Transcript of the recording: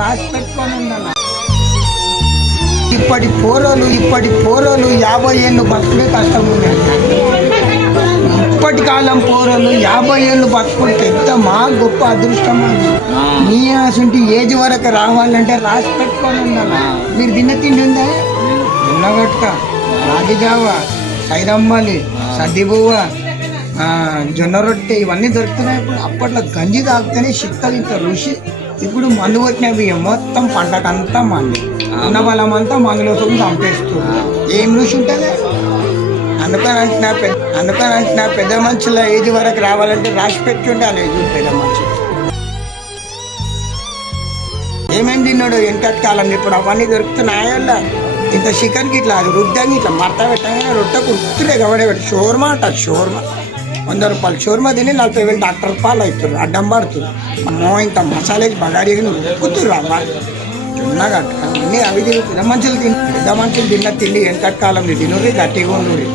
రాసి పెట్టుకొని ఉండాలి. ఇప్పటి పోరోలు 50 ఏళ్ళు బతుకునే కష్టం ఉంది. ఇప్పటి కాలం పోరోలు 50 ఏళ్ళు బతుకుంటే ఎంత మా గొప్ప అదృష్టం అది. మీ అసంటి ఏజ్ వరకు రావాలంటే రాసి పెట్టుకొని ఉండాలి. మీరు తిండి ఉందా? ఉన్నగట్క, రాగిజావ, సైరమ్మలి, సద్దిబువ్వ, జొన్న రొట్టె ఇవన్నీ దొరుకుతున్నాయి. ఇప్పుడు అప్పట్లో గంజి తాగితేనే చిత్తలు ఇంత రుచి. ఇప్పుడు మందు కొట్టిన బియ్యం మొత్తం పంటకంతా మంది, ఉన్న బలం అంతా మందులో చంపేస్తుంది. ఏం రుచి ఉంటుంది? అందుకని అంటున్నా పెద్ద మనుషుల ఏజ్ వరకు రావాలంటే రాసి పెట్టి ఉండాలి. పెద్ద మనుషులు ఏమేమి తిన్నాడు వెనకటి కాలం. ఇప్పుడు అవన్నీ దొరుకుతున్నాయల్లా. ఇంత చికెన్కి ఇట్లా అది రుద్దంగా ఇట్లా మడత పెట్టగానే రొట్టెకు రుత్తులే కబడే పెట్టి షోర్మా అంటారు. షోర్మా 100 రూపాయలు షోర్మా తిని 40,000 డాక్టర్ రూపాయలు అవుతుంది. అడ్డం పడుతుంది. అమ్మో ఇంత మసాలేసి బగారీ ఉక్కుతుర్రు అమ్మా. చిన్నగా అన్నీ అవి తిని పెద్ద మనుషులు తిన్నారు. తిన్న తిండి వెనకటి కాలం తినుర్రి గట్టిగా ఉండుర్రి.